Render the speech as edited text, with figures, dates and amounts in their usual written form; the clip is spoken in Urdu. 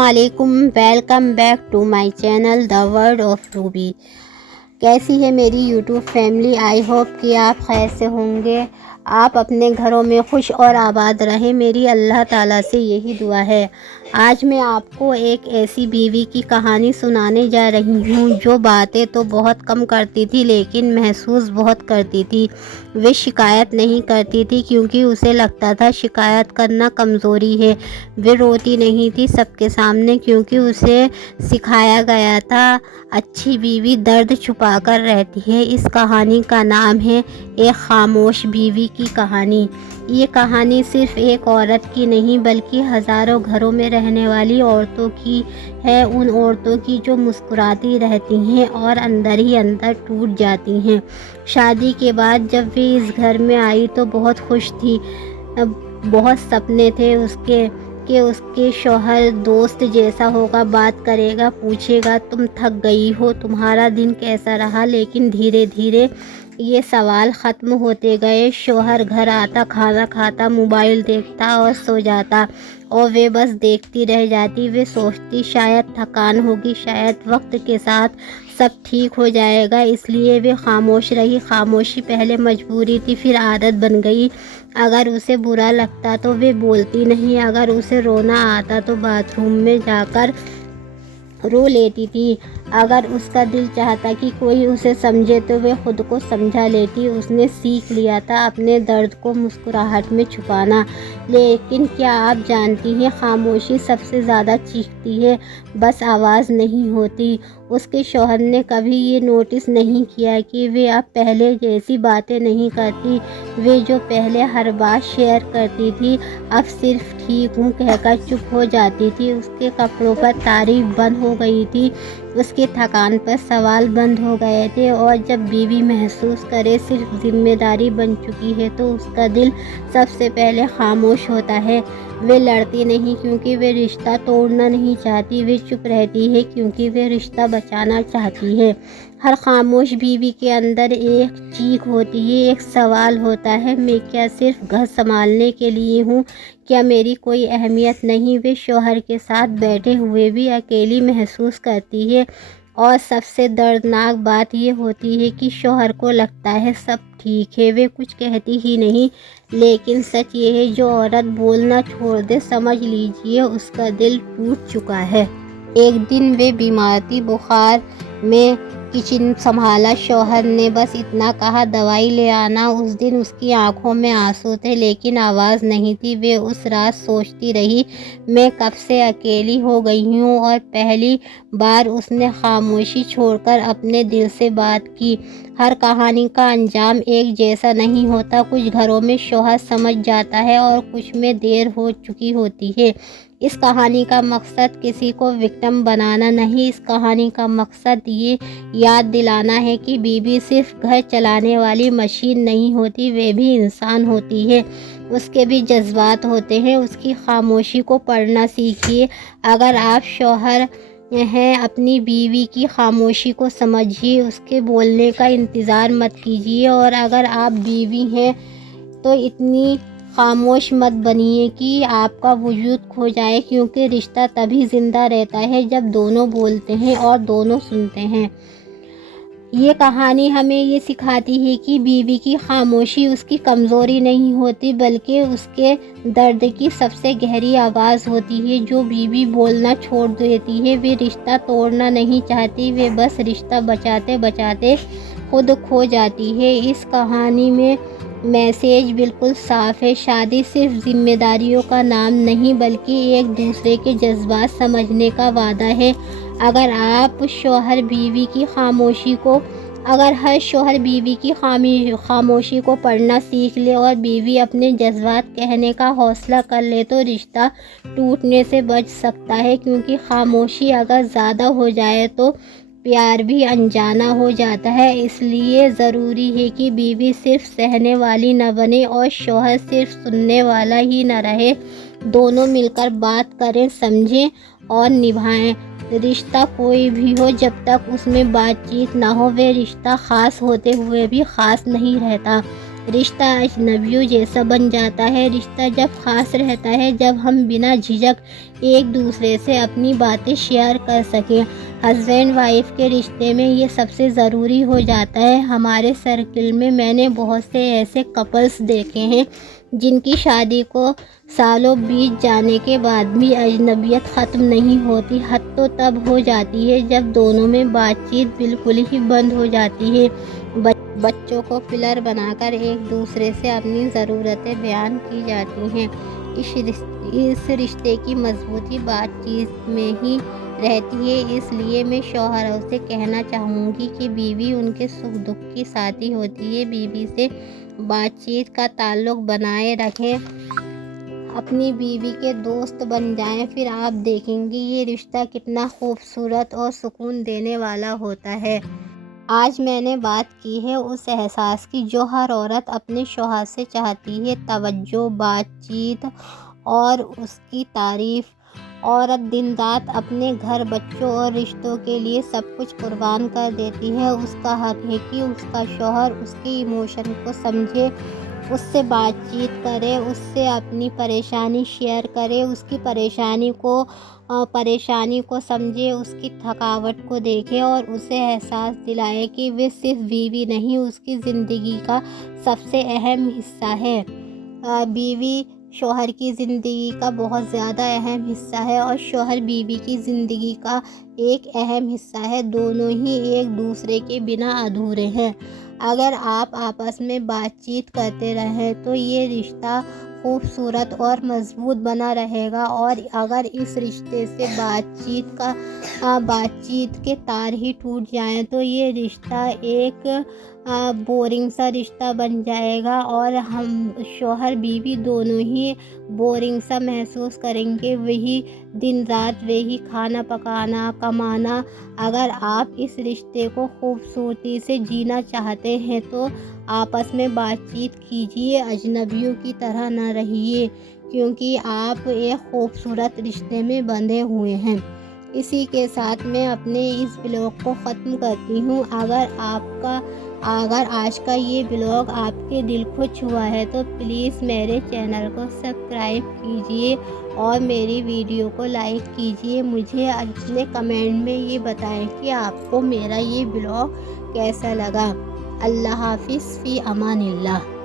علیکم، welcome back to my channel the world of Ruby. کیسی ہے میری یوٹیوب فیملی؟ آئی ہوپ کہ آپ خیر سے ہوں گے، آپ اپنے گھروں میں خوش اور آباد رہیں، میری اللہ تعالیٰ سے یہی دعا ہے۔ آج میں آپ کو ایک ایسی بیوی کی کہانی سنانے جا رہی ہوں جو باتیں تو بہت کم کرتی تھی لیکن محسوس بہت کرتی تھی۔ وہ شکایت نہیں کرتی تھی کیونکہ اسے لگتا تھا شکایت کرنا کمزوری ہے۔ وہ روتی نہیں تھی سب کے سامنے کیونکہ اسے سکھایا گیا تھا اچھی بیوی درد چھپا کر رہتی ہے۔ اس کہانی کا نام ہے ایک خاموش بیوی کی کہانی۔ یہ کہانی صرف ایک عورت کی نہیں بلکہ ہزاروں گھروں میں رہنے والی عورتوں کی ہے، ان عورتوں کی جو مسکراتی رہتی ہیں اور اندر ہی اندر ٹوٹ جاتی ہیں۔ شادی کے بعد جب وہ اس گھر میں آئی تو بہت خوش تھی، بہت سپنے تھے اس کے کہ اس کے شوہر دوست جیسا ہوگا، بات کرے گا، پوچھے گا تم تھک گئی ہو، تمہارا دن کیسا رہا۔ لیکن دھیرے دھیرے یہ سوال ختم ہوتے گئے۔ شوہر گھر آتا، کھانا کھاتا، موبائل دیکھتا اور سو جاتا اور وہ بس دیکھتی رہ جاتی۔ وہ سوچتی شاید تھکان ہوگی، شاید وقت کے ساتھ سب ٹھیک ہو جائے گا، اس لیے وہ خاموش رہی۔ خاموشی پہلے مجبوری تھی، پھر عادت بن گئی۔ اگر اسے برا لگتا تو وہ بولتی نہیں، اگر اسے رونا آتا تو باتھ روم میں جا کر رو لیتی تھی، اگر اس کا دل چاہتا کہ کوئی اسے سمجھے تو وہ خود کو سمجھا لیتی۔ اس نے سیکھ لیا تھا اپنے درد کو مسکراہٹ میں چھپانا۔ لیکن کیا آپ جانتی ہیں خاموشی سب سے زیادہ چیختی ہے، بس آواز نہیں ہوتی۔ اس کے شوہر نے کبھی یہ نوٹس نہیں کیا کہ وہ اب پہلے جیسی باتیں نہیں کرتی۔ وہ جو پہلے ہر بات شیئر کرتی تھی اب صرف ٹھیک ہوں کہہ کر چپ ہو جاتی تھی۔ اس کے کپڑوں پر تعریف بند ہو گئی تھی، اس کی تھکان پر سوال بند ہو گئے تھے، اور جب بیوی محسوس کرے صرف ذمہ داری بن چکی ہے تو اس کا دل سب سے پہلے خاموش ہوتا ہے۔ وہ لڑتی نہیں کیونکہ وہ رشتہ توڑنا نہیں چاہتی، وہ چپ رہتی ہے کیونکہ وہ رشتہ بچانا چاہتی ہے۔ ہر خاموش بیوی کے اندر ایک چیخ ہوتی ہے، ایک سوال ہوتا ہے، میں کیا صرف گھر سنبھالنے کے لیے ہوں؟ کیا میری کوئی اہمیت نہیں؟ وہ شوہر کے ساتھ بیٹھے ہوئے بھی اکیلی محسوس کرتی ہے، اور سب سے دردناک بات یہ ہوتی ہے کہ شوہر کو لگتا ہے سب ٹھیک ہے، وہ کچھ کہتی ہی نہیں۔ لیکن سچ یہ ہے جو عورت بولنا چھوڑ دے سمجھ لیجئے اس کا دل ٹوٹ چکا ہے۔ ایک دن وہ بیمار تھی، بخار میں کچن سنبھالا، شوہر نے بس اتنا کہا دوائی لے آنا۔ اس دن اس کی آنکھوں میں آنسو تھے لیکن آواز نہیں تھی۔ وہ اس رات سوچتی رہی میں کب سے اکیلی ہو گئی ہوں، اور پہلی بار اس نے خاموشی چھوڑ کر اپنے دل سے بات کی۔ ہر کہانی کا انجام ایک جیسا نہیں ہوتا، کچھ گھروں میں شوہر سمجھ جاتا ہے اور کچھ میں دیر ہو چکی ہوتی ہے۔ اس کہانی کا مقصد کسی کو وکٹم بنانا نہیں، اس کہانی کا مقصد یہ یاد دلانا ہے کہ بیوی صرف گھر چلانے والی مشین نہیں ہوتی، وہ بھی انسان ہوتی ہے، اس کے بھی جذبات ہوتے ہیں۔ اس کی خاموشی کو پڑھنا سیکھیے۔ اگر آپ شوہر ہیں اپنی بیوی کی خاموشی کو سمجھیے، اس کے بولنے کا انتظار مت کیجیے، اور اگر آپ بیوی ہیں تو اتنی خاموش مت بنیے کہ آپ کا وجود کھو جائے، کیونکہ رشتہ تبھی زندہ رہتا ہے جب دونوں بولتے ہیں اور دونوں سنتے ہیں۔ یہ کہانی ہمیں یہ سکھاتی ہے کہ بیوی کی خاموشی اس کی کمزوری نہیں ہوتی بلکہ اس کے درد کی سب سے گہری آواز ہوتی ہے۔ جو بیوی بولنا چھوڑ دیتی ہے وہ رشتہ توڑنا نہیں چاہتی، وہ بس رشتہ بچاتے بچاتے خود کھو جاتی ہے۔ اس کہانی میں میسیج بالکل صاف ہے، شادی صرف ذمہ داریوں کا نام نہیں بلکہ ایک دوسرے کے جذبات سمجھنے کا وعدہ ہے۔ اگر ہر شوہر بیوی کی خاموشی کو پڑھنا سیکھ لے اور بیوی اپنے جذبات کہنے کا حوصلہ کر لے تو رشتہ ٹوٹنے سے بچ سکتا ہے، کیونکہ خاموشی اگر زیادہ ہو جائے تو پیار بھی انجانا ہو جاتا ہے۔ اس لیے ضروری ہے کہ بیوی صرف سہنے والی نہ بنے اور شوہر صرف سننے والا ہی نہ رہے، دونوں مل کر بات کریں، سمجھیں اور نبھائیں۔ رشتہ کوئی بھی ہو جب تک اس میں بات چیت نہ ہو وہ رشتہ خاص ہوتے ہوئے بھی خاص نہیں رہتا۔ رشتہ اجنبیوں جیسا بن جاتا ہے۔ رشتہ جب خاص رہتا ہے جب ہم بنا جھجک ایک دوسرے سے اپنی باتیں شیئر کر سکیں۔ ہسبینڈ وائف کے رشتے میں یہ سب سے ضروری ہو جاتا ہے۔ ہمارے سرکل میں میں نے بہت سے ایسے کپلز دیکھے ہیں جن کی شادی کو سالوں بیت جانے کے بعد بھی اجنبیت ختم نہیں ہوتی۔ حد تو تب ہو جاتی ہے جب دونوں میں بات چیت بالکل ہی بند ہو جاتی ہے۔ بچوں کو پلر بنا کر ایک دوسرے سے اپنی ضرورتیں بیان کی جاتی ہیں۔ اس رشتے کی مضبوطی بات چیت میں ہی رہتی ہے۔ اس لیے میں شوہروں سے کہنا چاہوں گی کہ بیوی ان کے سکھ دکھ کی ساتھی ہوتی ہے۔ بیوی سے بات چیت کا تعلق بنائے رکھیں، اپنی بیوی کے دوست بن جائیں، پھر آپ دیکھیں گے یہ رشتہ کتنا خوبصورت اور سکون دینے والا ہوتا ہے۔ آج میں نے بات کی ہے اس احساس کی جو ہر عورت اپنے شوہر سے چاہتی ہے، توجہ، بات چیت اور اس کی تعریف۔ عورت دن رات اپنے گھر، بچوں اور رشتوں کے لیے سب کچھ قربان کر دیتی ہے۔ اس کا حق ہے کہ اس کا شوہر اس کے ایموشن کو سمجھے، اس سے بات چیت کرے، اس سے اپنی پریشانی شیئر کرے، اس کی پریشانی کو سمجھے، اس کی تھکاوٹ کو دیکھے اور اسے احساس دلائے کہ وہ صرف بیوی نہیں، اس کی زندگی کا سب سے اہم حصہ ہے۔ بیوی شوہر کی زندگی کا بہت زیادہ اہم حصہ ہے اور شوہر بیوی کی زندگی کا ایک اہم حصہ ہے۔ دونوں ہی ایک دوسرے کے بنا ادھورے ہیں۔ اگر آپ آپس میں بات چیت کرتے رہیں تو یہ رشتہ خوبصورت اور مضبوط بنا رہے گا، اور اگر اس رشتے سے بات چیت کے تار ہی ٹوٹ جائیں تو یہ رشتہ ایک بورنگ سا رشتہ بن جائے گا اور ہم شوہر بیوی دونوں ہی بورنگ سا محسوس کریں گے۔ وہی دن رات وہی کھانا پکانا، کمانا۔ اگر آپ اس رشتے کو خوبصورتی سے جینا چاہتے ہیں تو آپس میں بات چیت کیجیے، اجنبیوں کی طرح نہ رہیے، کیونکہ آپ ایک خوبصورت رشتے میں بندھے ہوئے ہیں۔ اسی کے ساتھ میں اپنے اس بلاگ کو ختم کرتی ہوں۔ اگر آج کا یہ بلاگ آپ کے دل کو چھوا ہے تو پلیز میرے چینل کو سبسکرائب کیجیے اور میری ویڈیو کو لائک کیجیے۔ مجھے اپنے کمنٹ میں یہ بتائیں کہ آپ کو میرا یہ بلاگ کیسا لگا۔ اللہ حافظ، فی امان اللہ۔